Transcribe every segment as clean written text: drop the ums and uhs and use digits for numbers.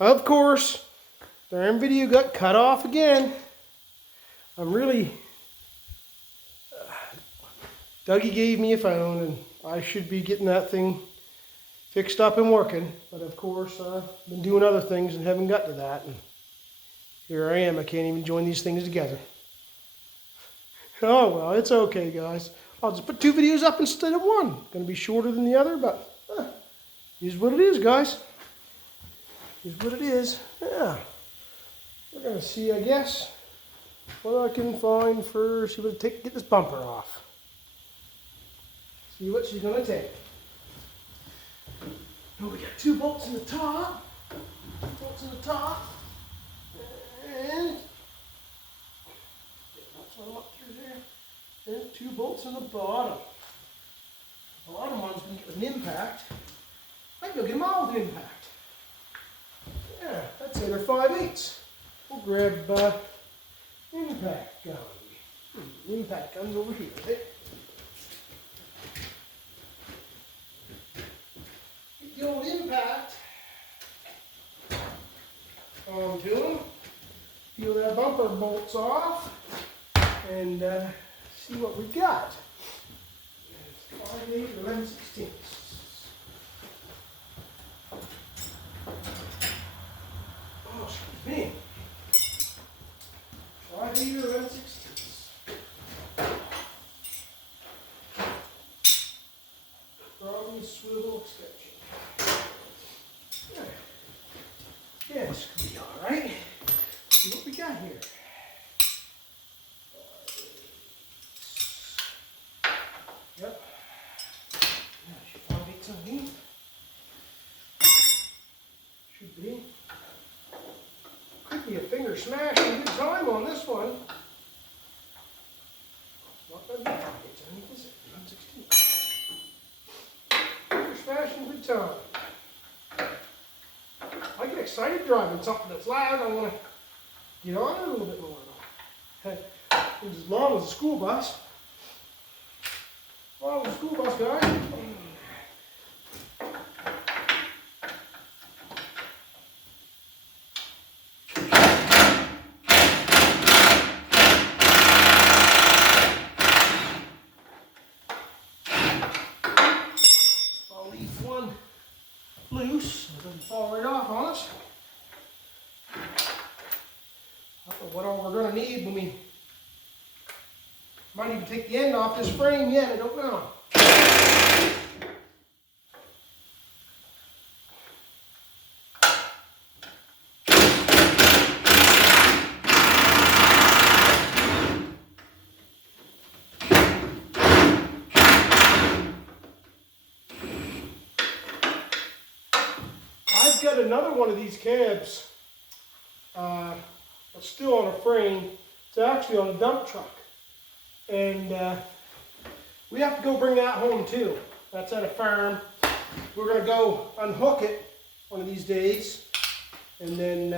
Of course, darn video got cut off again. I'm really... Dougie gave me a phone and I should be getting that thing fixed up and working. But of course, I've been doing other things and haven't got to that. And here I am. I can't even join these things together. Oh, well, it's okay, guys. I'll just put 2 videos up instead of 1. Going to be shorter than the other, but is what it is, guys. Is what it is. Yeah. We're going to see, I guess, what I can find for, see what it takes to get this bumper off. See what she's going to take. Oh, we got 2 bolts in the top. 2 bolts in the top. And that's one up through there. And 2 bolts in the bottom. The bottom one's going to get an impact. Might be able to get them all with an impact. Yeah, I'd say they're 5/8. We'll grab impact gun. Impact gun's over here. Okay? Get the old impact onto them. Peel that bumper bolts off and see what we got. 5/8 or 11/16. Oh, excuse me. 5/8 or 11/16. Probably swivel extension. Yeah, this could be all right. See what we got here. Yep. Yeah, 5/8 underneath. Should be. Could be a finger smash in good time on this one. Not going to be 5/8 underneath, is it? 11/16. Finger smash in good time. I get excited driving something that's loud. I want to get on it a little bit more. It's as long as a school bus. As long as a school bus, guys. I'll leave one loose. It doesn't fall right off on us. I don't know what all we're going to need when we might even take the end off this frame yet. I don't know. I've got another one of these cabs. It's still on a frame. It's actually on a dump truck. And we have to go bring that home too. That's at a farm. We're going to go unhook it one of these days and then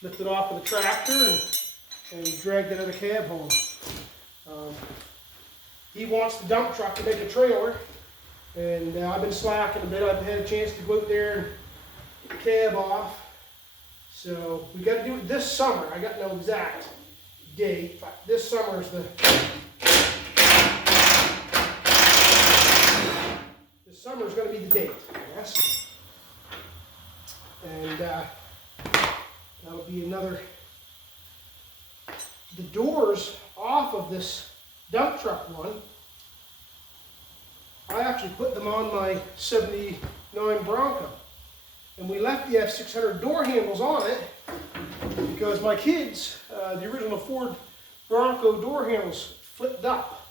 lift it off with a tractor and drag that other cab home. He wants the dump truck to make a trailer, and I've been slacking a bit. I've had a chance to go out there and get the cab off. So we got to do it this summer. I got no exact date, but this summer is this summer is going to be the date, I guess. And that'll be another. The doors off of this dump truck one, I actually put them on my '79 Bronco. And we left the F600 door handles on it because my kids, the original Ford Bronco door handles flipped up.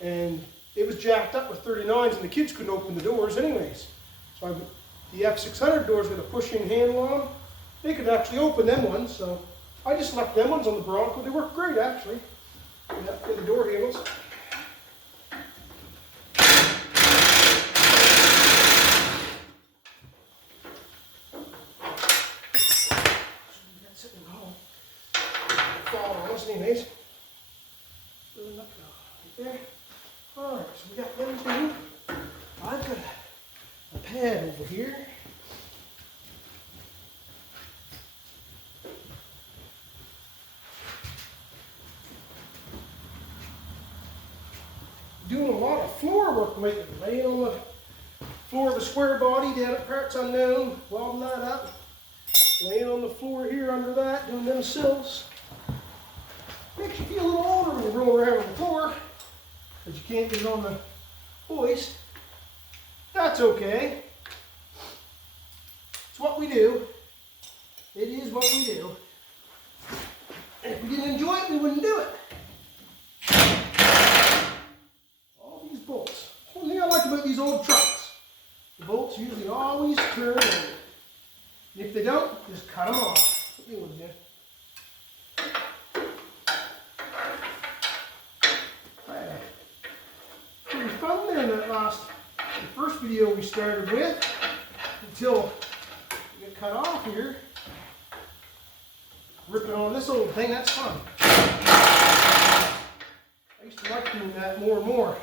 And it was jacked up with 39s and the kids couldn't open the doors anyways. So the F600 doors with a push-in handle on them, they could actually open them ones. So I just left them ones on the Bronco. They work great actually. Yep, for the door handles. Anyways, right there. Alright, so we got them two. I've got a pad over here. doing a lot of floor work lately, laying on the floor of a square body down at Parts Unknown, welding that up, laying on the floor here under that, doing them sills. Makes you feel a little older when you're rolling around on the floor, because you can't get it on the hoist. That's okay. It's what we do. It is what we do. And if we didn't enjoy it, we wouldn't do it. All these bolts. One thing I like about these old trucks, the bolts usually always turn over. And if they don't, just cut them off. What you want to do? Pretty fun there in that the first video we started with, until we get cut off here. Ripping on this old thing, that's fun. I used to like doing that more and more.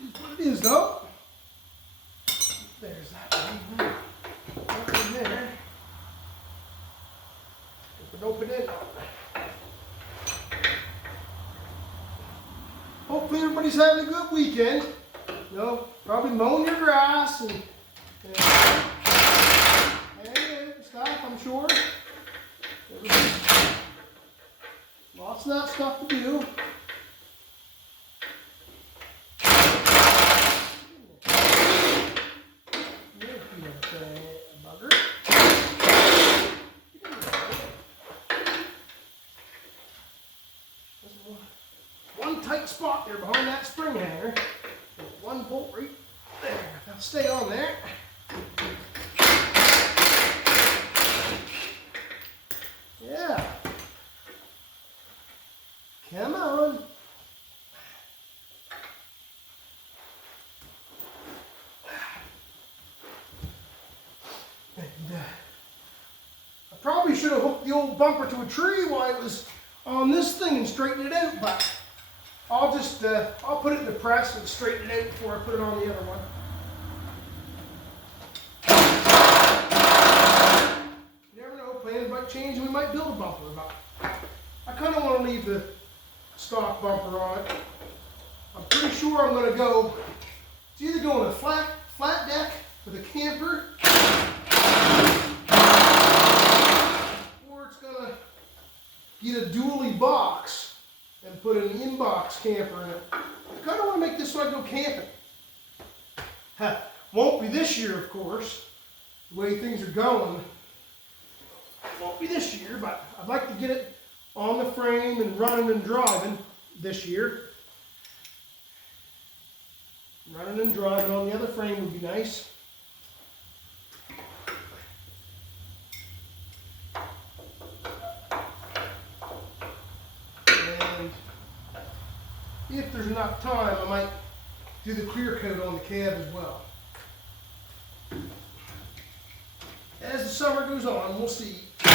Here's what it is though. There's that one. Nothing there. Open it. Hopefully everybody's having a good weekend. You know, probably mowing your grass and stuff, I'm sure. Lots of that stuff to do. Bugger. One tight spot there behind that spring hanger. One bolt right there. Now stay on there. Yeah. Come on. And, I probably should have hooked the old bumper to a tree while it was on this thing and straightened it out, but I'll just, I'll put it in the press and straighten it out before I put it on the other one. You never know, plans might change and we might build a bumper, but I kind of want to leave the stock bumper on it. I'm pretty sure I'm going to go, it's either going a flat deck with a camper, or it's going to get a dually box and put an in-box camper in it. I kind of want to make this so I can go camping. Won't be this year, of course. The way things are going, won't be this year, but I'd like to get it on the frame and running and driving this year. Running and driving on the other frame would be nice. If there's enough time, I might do the clear coat on the cab as well. As the summer goes on, we'll see. We'll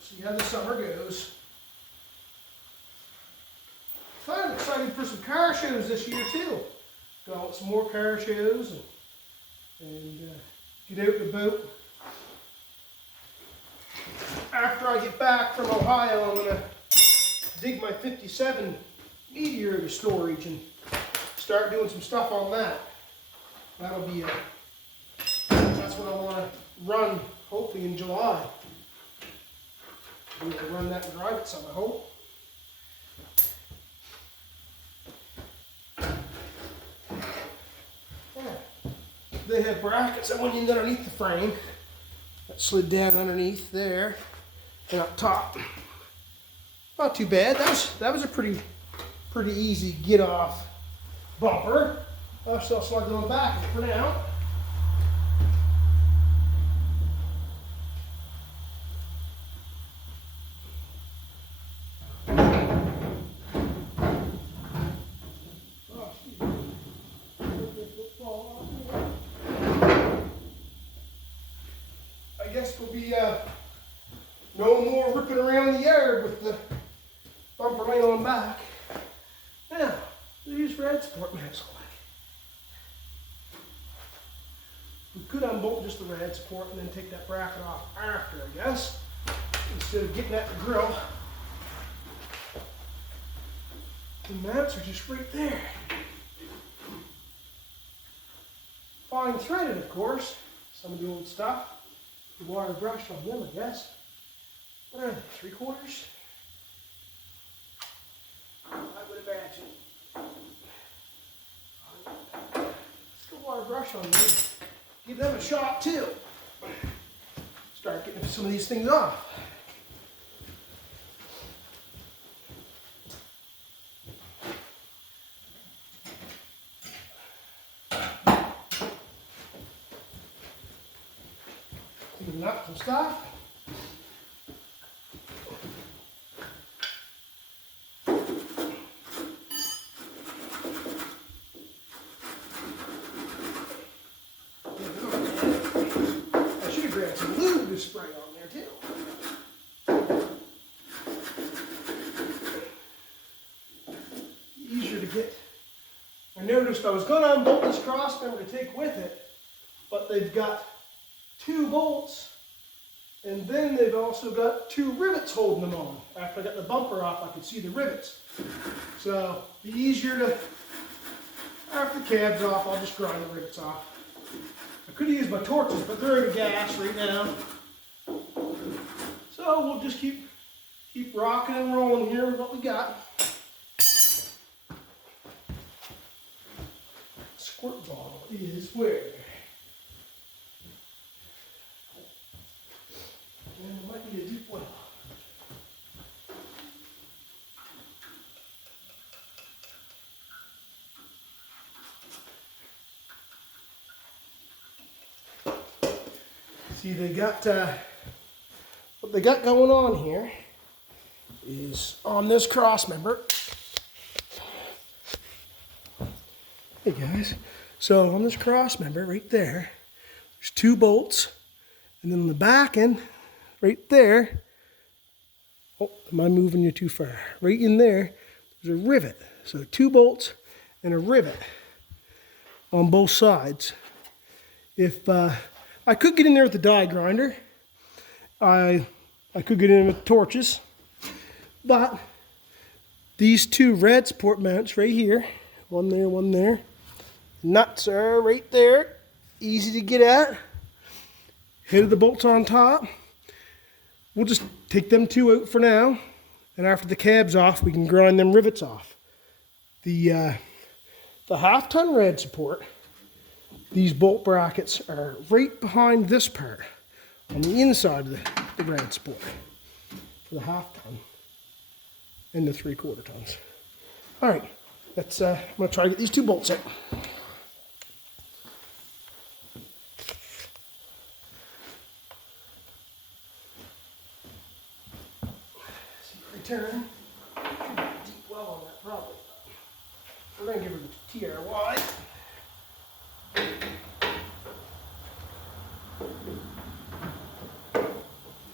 see how the summer goes. I'm excited for some car shows this year too. Got some more car shows and get out in the boat. After I get back from Ohio, I'm going to dig my 57 Meteor to storage and start doing some stuff on that. That'll be that's what I want to run, hopefully in July. I'm going to run that and drive it some, I hope. Yeah. They have brackets that went in underneath the frame. That slid down underneath there and up top. Not too bad. That was a pretty easy get off bumper. I'll still slide it on the back for now. I guess we'll be no more ripping around the yard with the bumper laying on back. Now, these red sport maps look like. We could unbolt just the rad support and then take that bracket off after, I guess, instead of getting at the grill. The mounts are just right there. Fine threaded, of course. Some of the old stuff. The wire brushed on them, I guess. What are they, 3/4? I would imagine. Let's go wire brush on them. Give them a shot too. Start getting some of these things off. Cleaning up some stuff. Some lube to spray on there too. Easier to get. I noticed I was going to unbolt this cross member to take with it, but they've got 2 bolts, and then they've also got 2 rivets holding them on. After I got the bumper off, I could see the rivets. So, it'd be easier to, after the cab's off, I'll just grind the rivets off. I could have used my torches, but they're out of gas right now. So we'll just keep rocking and rolling here with what we got. Squirt bottle is where? And it might be a deep well. See, they got, what they got going on here is on this cross member. Hey guys, so on this cross member right there, there's 2 bolts, and then on the back end, right there, oh, am I moving you too far? Right in there, there's a rivet. So 2 bolts and a rivet on both sides. If, I could get in there with the die grinder. I could get in with torches. But these 2 rad support mounts right here, one there. Nuts are right there. Easy to get at. Head of the bolts on top. We'll just take them 2 out for now. And after the cab's off, we can grind them rivets off. The half-ton rad support, these bolt brackets are right behind this part on the inside of the rad support for the 1/2 ton and the 3/4 tons. All right, let's. I'm gonna try to get these 2 bolts out. See if I turn. Should be a deep well on that probably. We're gonna give her the TRY.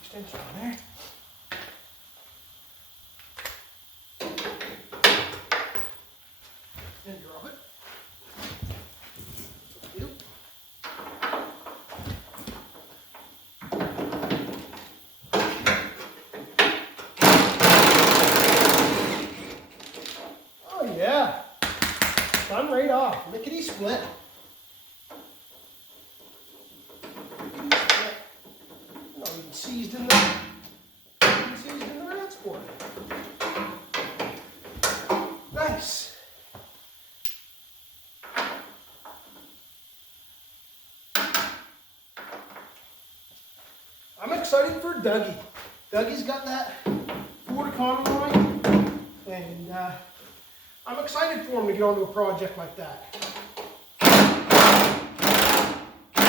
Extension on there. And drop it. Oh yeah. Done right off. Lickety split. Seized in the rad support. Nice. I'm excited for Dougie. Dougie's got that Ford Economy, and I'm excited for him to get onto a project like that. I'm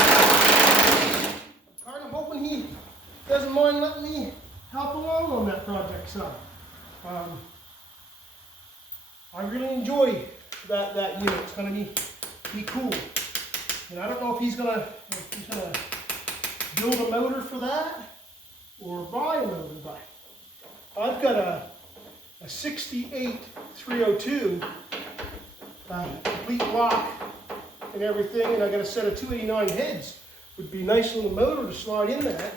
kind of hoping he doesn't mind letting me help along on that project some. I really enjoy that unit. It's going to be cool. And I don't know if he's gonna build a motor for that or buy a motor, but I've got a 68 302 complete lock and everything, and I got a set of 289 heads. Would be a nice little motor to slide in that,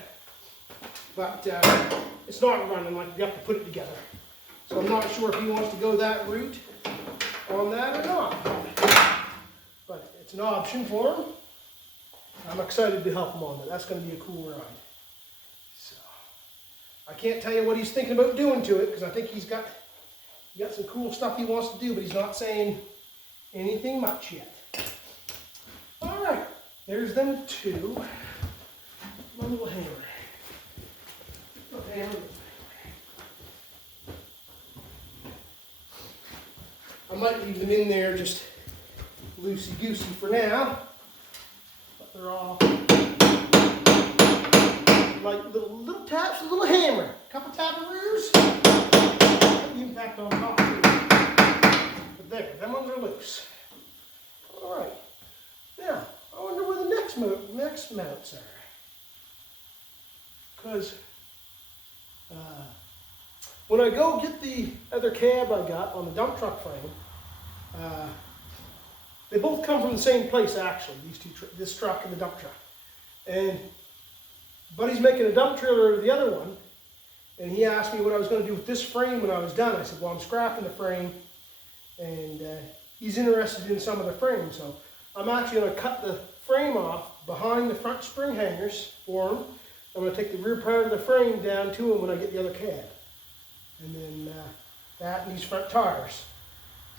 but it's not running. Like, you have to put it together. So I'm not sure if he wants to go that route on that or not. But it's an option for him. I'm excited to help him on that. That's going to be a cool ride. So I can't tell you what he's thinking about doing to it, because I think he got some cool stuff he wants to do, but he's not saying anything much yet. All right, there's them two. My little hammer. Little hammer. I might leave them in there just loosey-goosey for now. But they're all like little taps, a little hammer. A couple taparoos. Put the impact on top too. But there, them ones are loose. All right. Now, I wonder where the next mounts are. Because when I go get the other cab I got on the dump truck frame, they both come from the same place actually, this truck and the dump truck. And Buddy's making a dump trailer of the other one, and he asked me what I was going to do with this frame when I was done. I said, well, I'm scrapping the frame, and he's interested in some of the frame, so I'm actually going to cut the frame off behind the front spring hangers for him. I'm going to take the rear part of the frame down to him when I get the other cab. And then that and these front tires.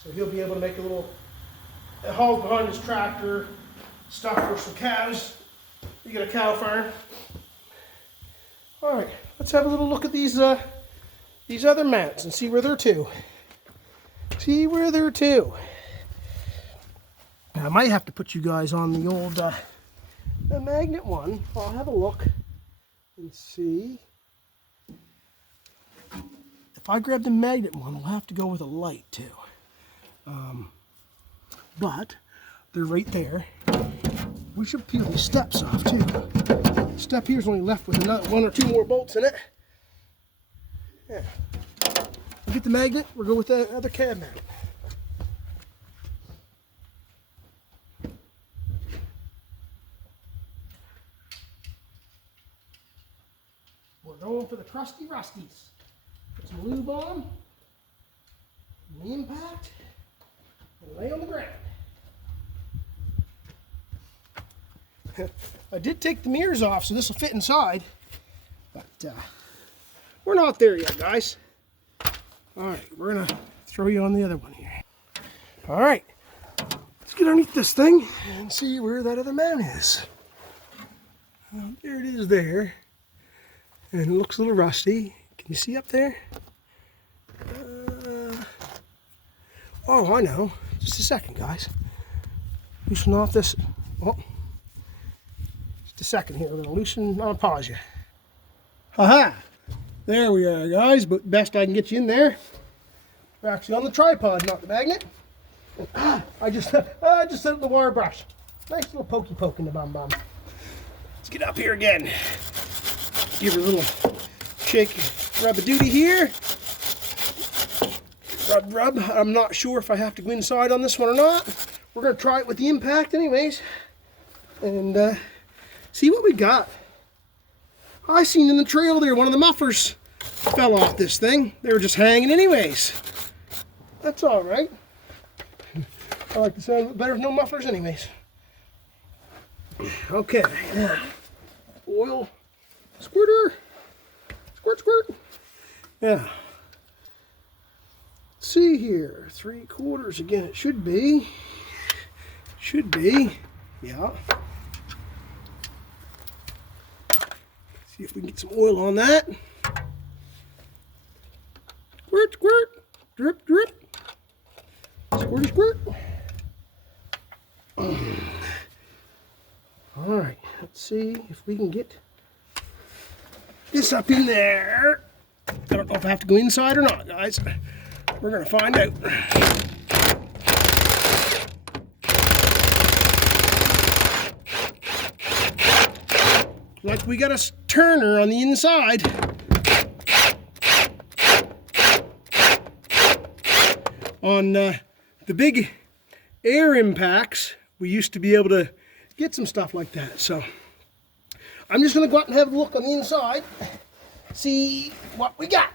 So he'll be able to make a little haul behind his tractor, stuff for some cows. You got a cow farm. All right, let's have a little look at these other mounts and see where they're to. See where they're to. Now, I might have to put you guys on the old the magnet one. I'll have a look and see. If I grab the magnet one, I'll have to go with a light too. But they're right there. We should peel these steps off too. The step here's only left with another 1 or 2 more bolts in it. Yeah. We'll get the magnet, we'll go with the other cab mount. We're going for the crusty rusties. Put some lube on, the impact, and lay on the ground. I did take the mirrors off, so this will fit inside, but we're not there yet, guys. All right, we're gonna throw you on the other one here. All right, let's get underneath this thing and see where that other mount is. There it is there, and it looks a little rusty. Can you see up there? Oh, I know. Just a second, guys. Loosen off this. Oh, just a second here. We're going to loosen. I'll pause you. Haha! There we are, guys. But best I can get you in there. We're actually on the tripod, not the magnet. I just set up the wire brush. Nice little pokey poke in the bum. Let's get up here again. Give her a little shake, rub a duty here. Rub. I'm not sure if I have to go inside on this one or not. We're going to try it with the impact anyways. And see what we got. I seen in the trail there, one of the mufflers fell off this thing. They were just hanging anyways. That's all right. I like the sound better with no mufflers anyways. Okay. Oil squirter. Squirt. Yeah. See here, 3/4 again. It should be. Yeah. See if we can get some oil on that. Squirt. Drip. Squirt. All right. Let's see if we can get this up in there. I don't know if I have to go inside or not, guys. We're going to find out. Like we got a turner on the inside. On the big air impacts, we used to be able to get some stuff like that. So I'm just going to go out and have a look on the inside, see what we got.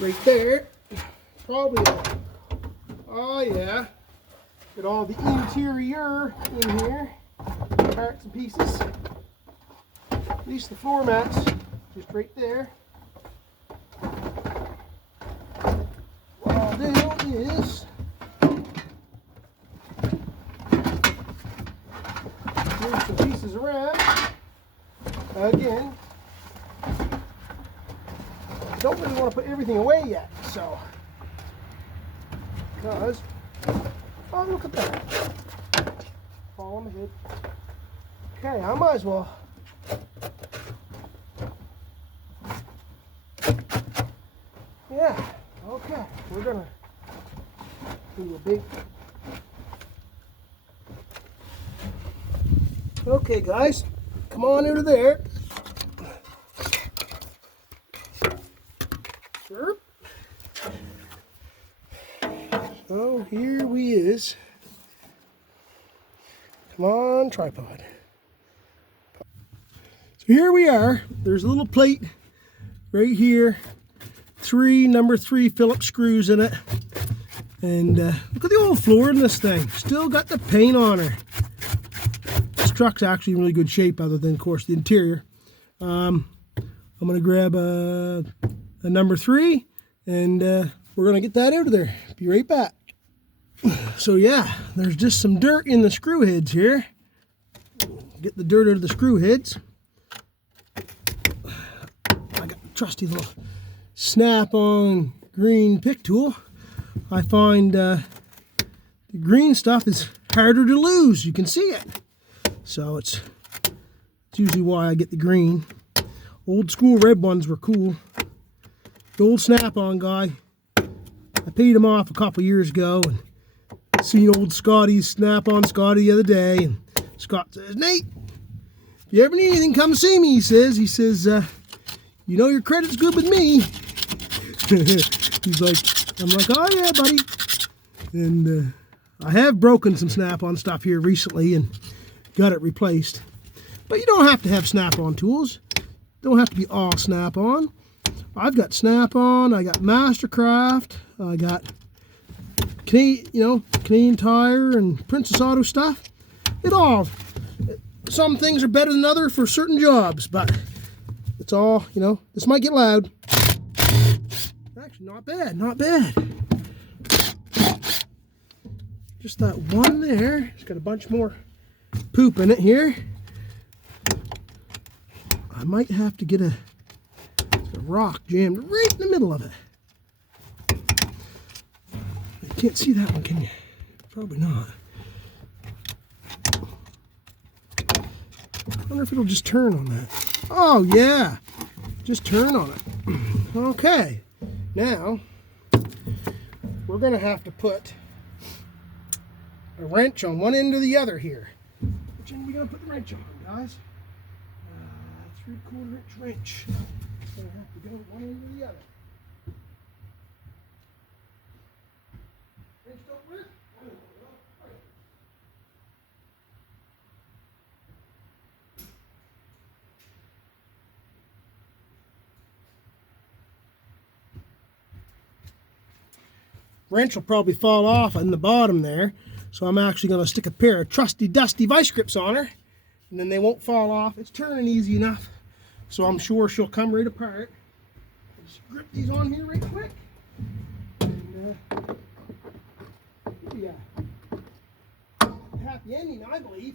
Right there, probably, oh yeah, got all the interior in here, parts and pieces. At least the floor mats, just right there. What I'll do is move some pieces around. Again, I don't really want to put everything away yet, so, because, oh, look at that. Fall on my head. Okay, I might as well. Yeah, okay, we're gonna do a big. Okay, guys, come on over there. Sure. So here we is. Come on, tripod. So here we are. There's a little plate right here. Number 3 Phillips screws in it. And look at the old floor in this thing. Still got the paint on her. This truck's actually in really good shape, other than, of course, the interior. I'm going to grab a number 3, and we're going to get that out of there. Be right back. So yeah, there's just some dirt in the screw heads here. Get the dirt out of the screw heads. I got the trusty little snap-on green pick tool. I find the green stuff is harder to lose. You can see it. So it's usually why I get the green. Old school red ones were cool. The old snap-on guy, I paid him off a couple years ago, and seen old Scotty's snap-on Scotty the other day, and Scott says, "Nate, if you ever need anything, come see me," he says, "you know your credit's good with me." He's like, I'm like, "Oh yeah, buddy." And I have broken some snap-on stuff here recently and got it replaced. But you don't have to have snap-on tools. Don't have to be all snap-on. I've got snap-on, I got Mastercraft, I got Canadian Tire and Princess Auto stuff. Some things are better than others for certain jobs, but it's all, this might get loud. Actually, not bad, not bad. Just that one there. It's got a bunch more poop in it here. I might have to get a rock jammed right in the middle of it. You can't see that one, can you? Probably not. I wonder if it'll just turn on that. Oh yeah, just turn on it. Okay, now we're gonna have to put a wrench on one end or the other here. Which end are we gonna put the wrench on, guys? 3/4 inch wrench. It's gonna have to go one end or the other. Wrench don't work? Wrench will probably fall off in the bottom there, so I'm actually going to stick a pair of trusty dusty vice grips on her, and then they won't fall off. It's turning easy enough, so I'm sure she'll come right apart. Just grip these on here right quick. And, yeah, happy ending, I believe.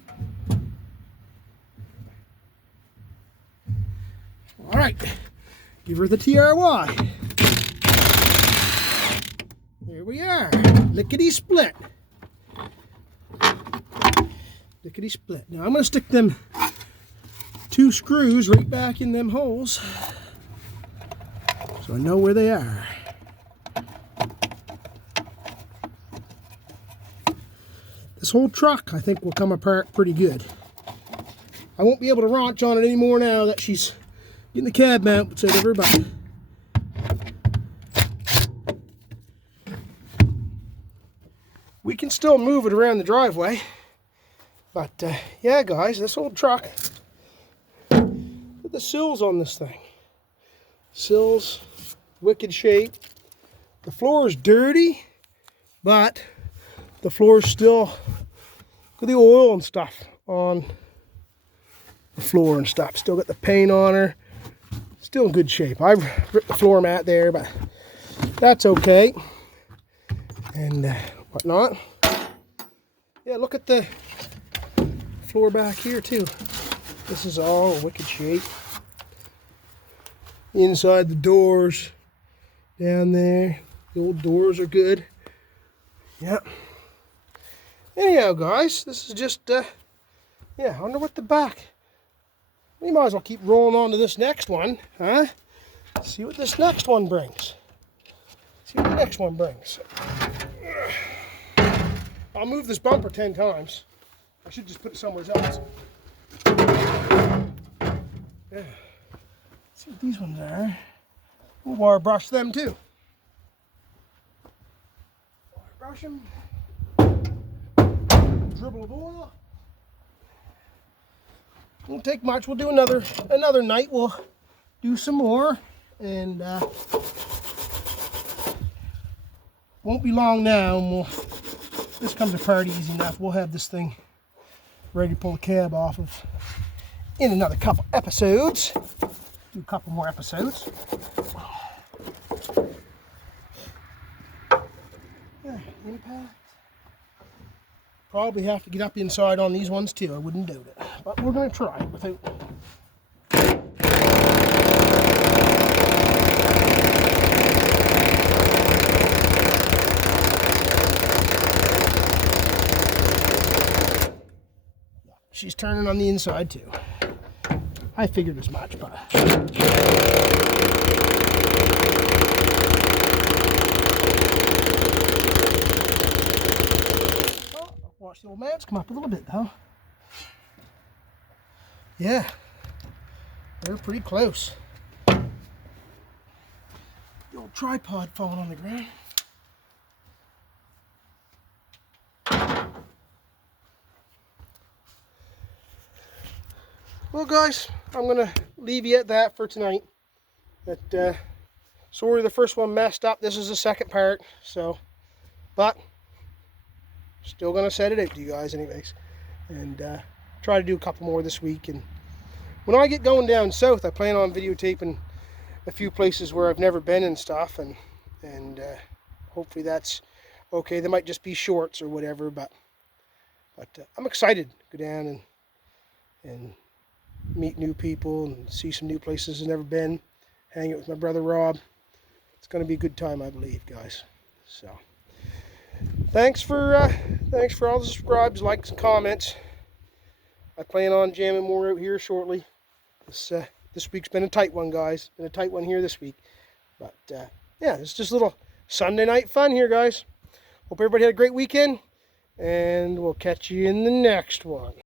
All right, give her the TRY. Here we are, lickety split. Lickety split. Now I'm going to stick them 2 screws right back in them holes so I know where they are. This whole truck, I think, will come apart pretty good. I won't be able to raunch on it anymore now that she's getting the cab mount put over, but we can still move it around the driveway. But yeah, guys, this old truck, look at the sills on this thing. Sills, wicked shape. The floor is dirty, but the floor is still got the oil and stuff on the floor and stuff. Still got the paint on her. Still in good shape. I've ripped the floor mat there, but that's okay. And whatnot. Yeah, look at the floor back here too. This is all wicked shape. Inside the doors, down there, the old doors are good. Yep. Anyhow, guys, this is just, yeah, I wonder what the back. We might as well keep rolling on to this next one, huh? See what this next one brings. See what the next one brings. I'll move this bumper 10 times. I should just put it somewhere else. Yeah. See what these ones are. We'll wire brush them too. Wire brush them. Dribble of oil. Won't take much. We'll do another night. We'll do some more, and won't be long now. And this comes apart easy enough. We'll have this thing ready to pull the cab off of in another couple episodes. Do a couple more episodes. Yeah, impact. Probably have to get up inside on these ones too. I wouldn't doubt it, but we're going to try it without. She's turning on the inside too. I figured as much, but. Watch the old mats come up a little bit though. Yeah, they're pretty close. The old tripod falling on the ground. Well, guys, I'm gonna leave you at that for tonight. That sorry, the first one messed up. This is the second part, so, but. Still going to set it out to you guys anyways. And try to do a couple more this week. And when I get going down south, I plan on videotaping a few places where I've never been and stuff. And hopefully that's okay. They might just be shorts or whatever. But I'm excited to go down and meet new people and see some new places I've never been. Hang out with my brother Rob. It's going to be a good time, I believe, guys. So. Thanks for all the subscribes, likes, and comments. I plan on jamming more out here shortly. This week's been a tight one, guys. Been a tight one here this week. But yeah, it's just a little Sunday night fun here, guys. Hope everybody had a great weekend, and we'll catch you in the next one.